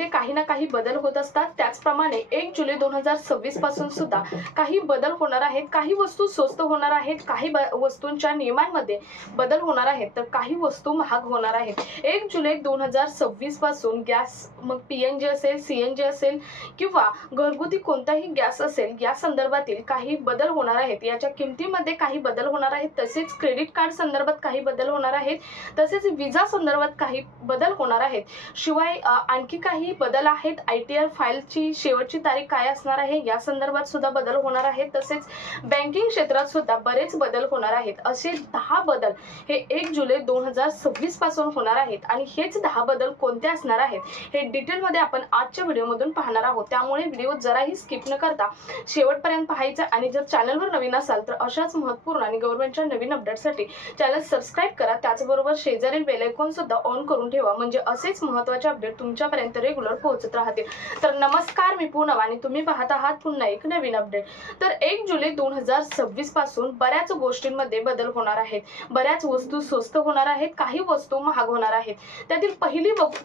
किमतीमध्ये काही ना काही बदल होत असतात। त्याचप्रमाणे 1 जुलै 2026 पासून सुद्धा काही बदल होणार आहेत। काही वस्तू स्वस्त होणार आहेत, काही वस्तूंच्या नियमांमध्ये बदल होणार आहेत, तर काही वस्तू महाग होणार आहेत। 1 जुलै 2026 पासून गॅस, मग PNG असेल, CNG असेल किंवा घरगुती कोणताही गॅस असेल, या संदर्भातील काही बदल होणार आहेत। याच्या किमतीमध्ये काही बदल होणार आहेत, तसेच क्रेडिट कार्ड संदर्भात काही बदल होणार आहेत, तसेच विजा संदर्भात काही बदल होणार आहेत। शिवाय आणखी काही बदल आहेत। ITR फाईलची शेवटची तारीख काय असणार आहे या संदर्भात सुद्धा बदल होणार आहेत। तसेच बँकिंग क्षेत्रात सुद्धा बरेच बदल होणार आहेत। असे 10 बदल हे 1 जुलै 2026 पासून होणार आहेत आणि हेच 10 बदल कोणते असणार आहेत हे डिटेलमध्ये आपण आजच्या व्हिडिओमधून पाहणार आहोत। त्यामुळे व्हिडिओ जराही स्किप न करता शेवटपर्यंत पाहायचा आणि जर चॅनलवर नवीन असाल तर अशाच महत्त्वपूर्ण आणि गव्हर्नमेंटच्या नवीन अपडेटसाठी चॅनल सबस्क्राइब करा। त्याचबरोबर शेजारील बेल आयकॉन सुद्धा ऑन करून ठेवा, म्हणजे असेच महत्त्वाचे अपडेट तुमच्यापर्यंत रेग्युलर पोहोचत राहतील। तर नमस्कार, मी पूनम आणि तुम्ही पाहत आहात पुन्हा एक नवीन अपडेट। तर 1 जुलै 2026 पासून बऱ्याच गोष्टींमध्ये बदल होणार आहेत। बऱ्याच वस्तू स्वस्त होणार आहेत, काही वस्तू महाग होणार आहेत। त्यातील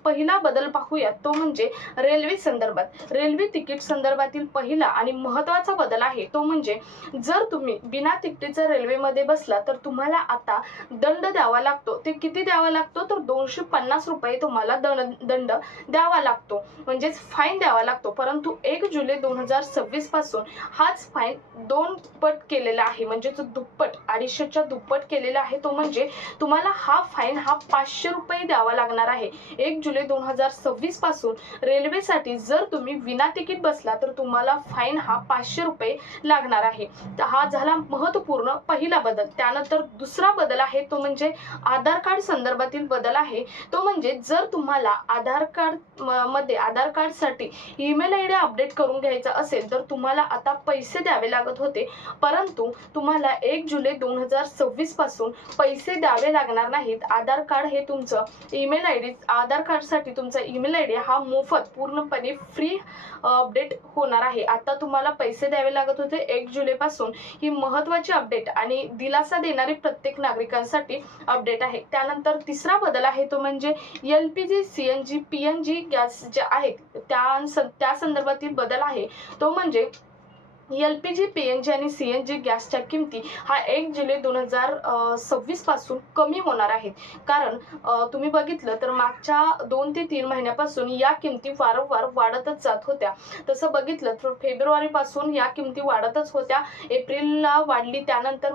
पहिला बदल पाहूया, तो म्हणजे रेल्वे संदर्भात। रेल्वे तिकीट संदर्भातील पहिला आणि महत्त्वाचा बदल आहे तो म्हणजे जर तुम्ही बिना तिकिटाच्या रेल्वेमध्ये बसला तर तुम्हाला आता दंड द्यावा लागतो। ते किती द्यावा लागतो तर 250 रुपये तुम्हाला दंड द्यावा लागतो, म्हणजेच फाईन द्यावा लागतो। परंतु 1 जुलै 2026 पासून हाच फाईन 2 पट केलेला आहे, म्हणजे जो दुप्पट, 250च्या दुप्पट केलेला आहे। तो म्हणजे तुम्हाला हा फाईन 500 रुपये द्यावा लागणार आहे। 1 जुलै 2026 पासून रेल्वेसाठी जर तुम्ही विना तिकीट बसला तर तुम्हाला फाईन 500 रुपये लागणार आहे। हा झाला महत्त्वपूर्ण पहिला बदल। त्यानंतर दुसरा बदल आहे तो म्हणजे आधार कार्ड संदर्भातील बदल आहे। तो म्हणजे जर तुम्हाला आधार कार्डसाठी ईमेल ID अपडेट करून घ्यायचा असेल तर तुम्हाला आता पैसे द्यावे लागत होते, परंतु तुम्हाला 1 जुलै 2026 पासून पैसे द्यावे लागणार नाहीत। आधार कार्ड हे तुमचं आधार कार्डसाठी तुमचा ईमेल ID हा मोफत, पूर्णपणे फ्री अपडेट होणार आहे। आता तुम्हाला पैसे द्यावे लागत होते। 1 जुलै पासून ही महत्त्वाची अपडेट आणि दिलासा देणारी प्रत्येक नागरिकांसाठी अपडेट आहे। त्यानंतर तिसरा बदल आहे तो म्हणजे LPG, CNG, PNG गॅस जे आहेत त्या संदर्भातील बदल आहे। तो म्हणजे LPG, PNG आणि CNG गॅसच्या किमती 1 जुलै 2026 पासून कमी होणार आहेत। कारण तुम्ही बघितलं तर मागच्या 2 ते 3 महिन्यापासून या किमती वारंवार वाढतच जात होत्या। तसं बघितलं तर फेब्रुवारी पासून या किमती वाढतच होत्या, एप्रिलला वाढली, त्यानंतर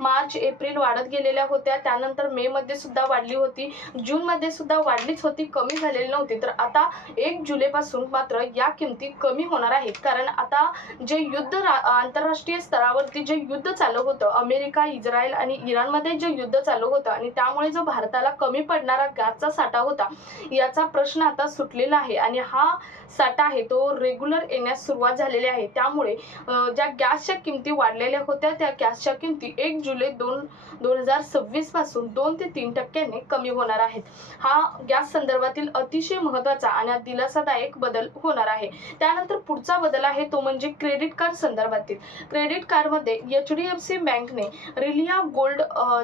मार्च एप्रिल वाढत गेलेल्या होत्या, त्यानंतर मे मध्ये सुद्धा वाढली होती, जून मध्ये सुद्धा वाढलीच होती, कमी झालेली नव्हती। तर आता 1 जुलै पासून मात्र या किमती कमी होणार आहेत। कारण आता जे युद्ध आंतरराष्ट्रीय स्तरावरती जे युद्ध चालू होतं, अमेरिका, इस्रायल आणि इराणमध्ये जे युद्ध चालू होतं आणि त्यामुळे जो भारताला कमी पडणारा गॅसचा साठा होता, याचा प्रश्न आता सुटलेला आहे आणि हा साठा आहे तो रेग्युलर येण्यास सुरुवात झालेली आहे। त्यामुळे ज्या गॅसच्या किमती वाढलेल्या होत्या त्या गॅसच्या किमती 1 जुलै 2026 पासून 2 ते 3% कमी होणार आहेत। हा गॅस संदर्भातील अतिशय महत्त्वाचा आणि दिलासादायक बदल होणार आहे। त्यानंतर पुढचा बदल आहे तो म्हणजे क्रेडिट कार्ड संदर्भातील। क्रेडिट कार्डमध्ये HDFC बँकने रिलिया गोल्ड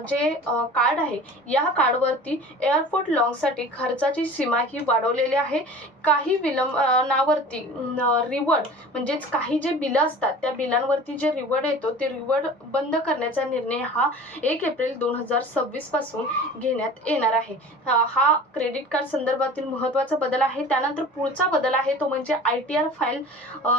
जे कार्ड आहे, या कार्डवरती एअरपोर्ट लॉन्चसाठी खर्चाची सीमा ही वाढवलेली आहे। काही विलंबनावरती रिवॉर्ड, म्हणजेच काही जे बिलं असतात त्या बिलांवरती जे रिवॉर्ड येतो ते रिवॉर्ड बंद करण्याचा निर्णय 1 एप्रिल 2026 पासून घेण्यात येणार आहे। हा क्रेडिट कार्ड संदर्भातील महत्त्वाचा बदल आहे। त्यानंतर पुढचा बदल आहे तो म्हणजे ITR फाईल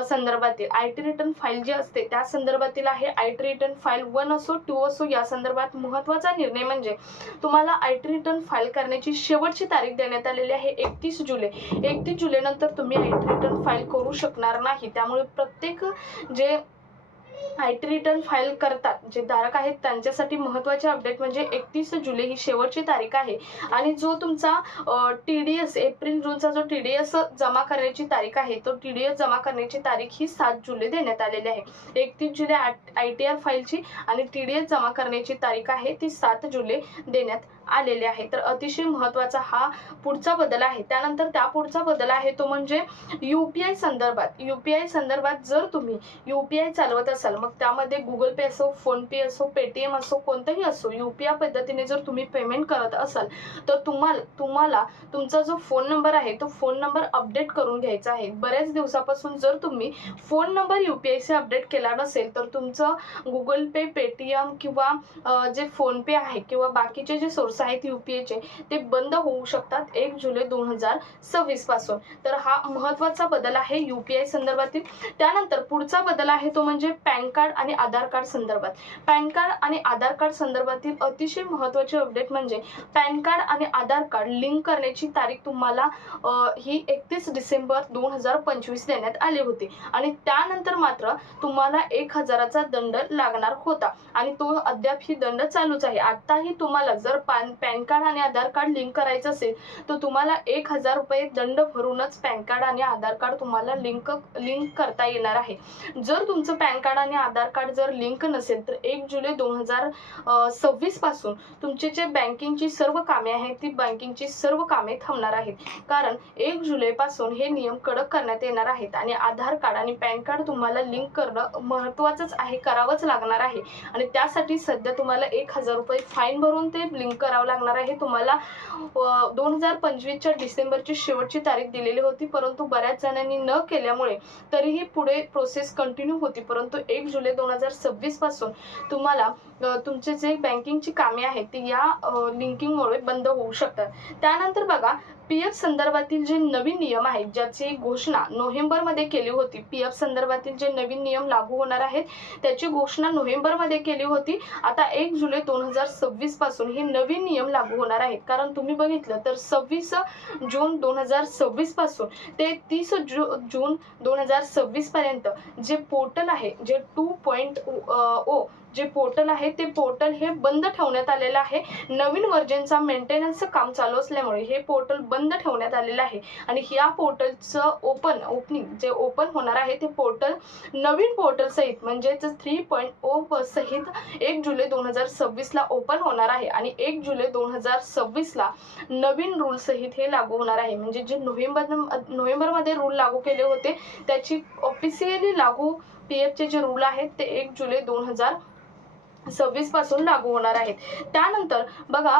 संदर्भातील IT रिटर्न फाईल जी असते त्या संदर्भातील आहे। IT रिटर्न फाईल 1 असो 2 असो, या संदर्भात महत्त्वाचा निर्णय म्हणजे तुम्हाला IT रिटर्न फाईल करण्याची शेवटची तारीख देण्यात आलेली आहे 31 जुलै। 31 जुलै नंतर तुम्ही IT रिटर्न फाईल करू शकणार नाही। त्यामुळे प्रत्येक जे IT रिटर्न फाईल करतात जे धारक आहेत त्यांच्यासाठी महत्त्वाचे अपडेट म्हणजे 31 जुलै ही शेवटची तारीख आहे। आणि जो तुमचा TDS, एप्रिल जूनचा जो TDS जमा करण्याची तारीख आहे, तो TDS जमा करण्याची तारीख ही 7 जुलै देण्यात आलेली आहे। 31 जुलै ITR फाईलची आणि TDS जमा करण्याची तारीख आहे ती 7 जुलै देण्यात आलेले आहे। तर अतिशय महत्त्वाचा हा पुढचा बदल आहे। त्यानंतर त्या पुढचा बदल आहे तो म्हणजे UPI संदर्भात। UPI संदर्भात जर तुम्ही UPI चालवत असाल असाल, मग त्यामध्ये गुगल पे असो, फोन पे असो, पेटीएम असो, कोणतंही असो, UPI पद्धतीने जर तुम्ही पेमेंट करत असाल तर तुम्हाला तुमचा जो फोन नंबर आहे तो फोन नंबर अपडेट करून घ्यायचा आहे. बऱ्याच दिवसापासून जर तुम्ही फोन नंबर UPI अपडेट केला नसेल तर तुमचं गुगल पे, पेटीएम किंवा जे फोन पे आहे किंवा बाकीचे जे सोर्स आहेत UPIचे ते बंद होऊ शकतात 1 जुलै 2026 पासून. तर हा महत्त्वाचा बदल आहे UPI संदर्भातील. त्यानंतर पुढचा बदल आहे तो म्हणजे पॅन कार्ड आणि आधार कार्ड संदर्भात. पॅन कार्ड आणि आधार कार्ड संदर्भातील अतिशय महत्त्वाचे अपडेट म्हणजे पॅन कार्ड आणि आधार कार्ड लिंक करण्याची तारीख तुम्हाला ही 31 डिसेंबर 2025 देण्यात आली होती आणि त्यानंतर मात्र तुम्हाला 1000चा दंड लागणार होता आणि तो अद्याप ही दंड चालूच आहे. आताही तुम्हाला जर पॅन कार्ड आणि आधार कार्ड लिंक करायचं असेल तर तुम्हाला 1000 रुपये दंड भरूनच पॅन कार्ड आणि आधार कार्ड तुम्हाला लिंक करता येणार आहे. जर तुमचं पॅन कार्ड आणि आधार कार्ड जर लिंक नसेल तर 1 जुलै 2026 पासून तुमचे जे बँकिंगची सर्व कामे आहेत ती बँकिंगची सर्व कामे थांबणार आहेत. कारण 1 जुलै पासून हे नियम कडक करण्यात येणार आहेत आणि आधार कार्ड आणि पॅन कार्ड तुम्हाला लिंक करणं महत्त्वाचंच आहे, करावंच लागणार आहे आणि त्यासाठी सध्या तुम्हाला 1000 रुपये फाईन भरून ते लिंक करावं लागणार आहे. तुम्हाला 2025च्या डिसेंबरची शेवटची तारीख दिलेली होती, परंतु बऱ्याच जणांनी न केल्यामुळे तरीही पुढे प्रोसेस कंटिन्यू होती, परंतु 1 जुलै 2026 पासून तुम्हाला तुमचे जे बँकिंगची कामे आहेत ती या लिंकिंगमुळे बंद होऊ शकतात. त्यानंतर बघा PF संदर्भातील जे नवीन नियम आहेत ज्याची घोषणा नोव्हेंबरमध्ये केली होती. PF संदर्भातील जे नवीन नियम लागू होणार आहेत त्याची घोषणा नोव्हेंबरमध्ये केली होती. आता 1 जुलै 2026 पासून हे नवीन नियम लागू होणार आहेत. कारण तुम्ही बघितलं तर 26 जून 2026 पासून ते 30 जून 2026 पर्यंत जे पोर्टल आहे, जे 2.0 जे पोर्टल आहे ते पोर्टल हे बंद ठेवण्यात आलेलं आहे. नवीन व्हर्जनचा मेंटेनन्सचं काम चालू असल्यामुळे हे पोर्टल बंद ठेवण्यात आलेलं आहे आणि या पोर्टलचं ओपनिंग जे ओपन होणार आहे ते पोर्टल नवीन पोर्टल सहित म्हणजेच 3.0 सहित 1 जुलै 2026 ला ओपन होणार आहे आणि 1 जुलै 2026 ला नवीन रूल सहित हे लागू होणार आहे. म्हणजे जे नोव्हेंबरमध्ये रूल लागू केले होते त्याची ऑफिशियली लागू PFचे जे रूल आहेत ते 1 जुलै 2026 पासून लागू होणार आहेत. त्यानंतर बघा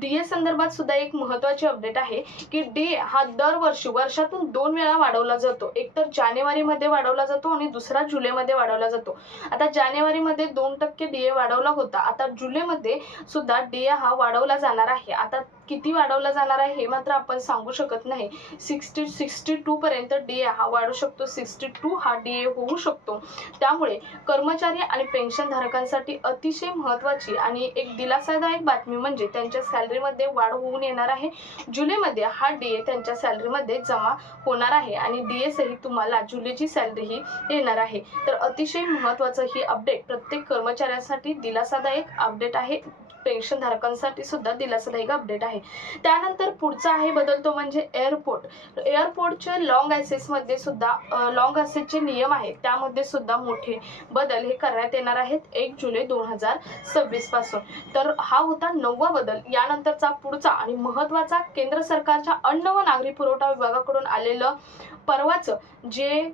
DA संदर्भात सुद्धा एक महत्त्वाची अपडेट आहे की DA हा दरवर्षी वर्षातून 2 वेळा वाढवला जातो. एक तर जानेवारीमध्ये वाढवला जातो आणि दुसरा जुलैमध्ये वाढवला जातो. आता जानेवारीमध्ये 2% DA वाढवला होता, आता जुलैमध्ये सुद्धा DA हा वाढवला जाणार आहे. आता किती वाढवला जाणार आहे हे मात्र आपण सांगू शकत नाही. 62 पर्यंत DA हा वाढू शकतो, 62 हा DA होऊ शकतो. त्यामुळे कर्मचारी आणि पेन्शन धारकांसाठी अतिशय महत्त्वाची आणि एक दिलासादायक बातमी म्हणजे त्यांच्या सॅलरीमध्ये वाढ होऊन येणार आहे. जुलैमध्ये हा DA त्यांच्या सॅलरीमध्ये जमा होणार आहे आणि DA सहित तुम्हाला जुलैची सॅलरी ही येणार आहे. तर अतिशय महत्त्वाचं ही अपडेट प्रत्येक कर्मचाऱ्यांसाठी दिलासादायक अपडेट आहे, पेन्शन धारकांसाठी सुद्धा दिलासादायक अपडेट आहे. त्यानंतर पुढचा आहे बदल तो म्हणजे एअरपोर्टच्या लॉंग ॲसेसमध्ये सुद्धा लॉंग ॲसेसचे नियम आहेत त्यामध्ये सुद्धा मोठे बदल हे करण्यात येणार आहेत 1 जुलै 2026 पासून. तर हा होता 9वा बदल. यानंतरचा पुढचा आणि महत्त्वाचा केंद्र सरकारच्या अन्न व नागरी पुरवठा विभागाकडून आलेलं परवाचं जे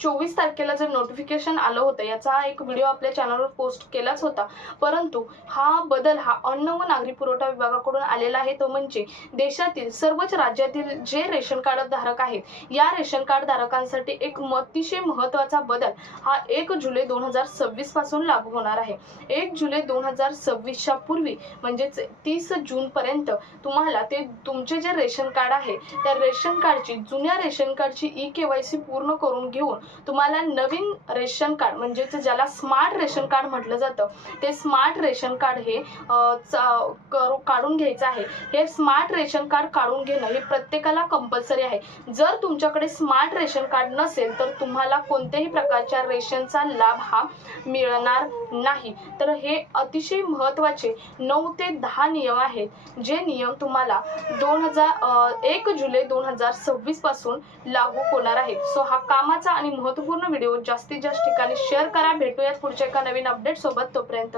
24 तारखेला जे नोटिफिकेशन आलं होतं याचा एक व्हिडिओ आपल्या चॅनलवर पोस्ट केलाच होता, परंतु हा बदल हा अन्न व नागरी पुरवठा विभागाकडून आलेला आहे. तो म्हणजे देशातील सर्वच राज्यातील जे रेशन कार्ड धारक आहेत या रेशन कार्ड धारकांसाठी एक अतिशय महत्त्वाचा बदल हा 1 जुलै 2026 पासून लागू होणार आहे. 1 जुलै 2026च्या पूर्वी म्हणजेच 30 जून पर्यंत तुम्हाला ते तुमचे जे रेशन कार्ड आहे त्या रेशन कार्डची जुन्या रेशन कार्डची EKYC पूर्ण करून घेऊन तुम्हाला नवीन रेशन कार्ड म्हणजेच ज्याला स्मार्ट रेशन कार्ड म्हटलं जातं ते स्मार्ट रेशन कार्ड हे काढून घ्यायचं आहे. हे स्मार्ट रेशन कार्ड काढून घेणं हे प्रत्येकाला कंपल्सरी आहे. जर तुमच्याकडे स्मार्ट रेशन कार्ड नसेल तर तुम्हाला कोणत्याही प्रकारच्या रेशनचा लाभ हा मिळणार नाही. तर हे अतिशय महत्त्वाचे 9 ते 10 नियम आहेत जे नियम तुम्हाला 1 जुलै 2026 पासून लागू होणार आहेत. सो हा कामाचा आणि महत्त्वपूर्ण व्हिडिओ जास्तीत जास्त ठिकाणी शेअर करा. भेटूयात पुढच्या एका नवीन अपडेट सोबत. तोपर्यंत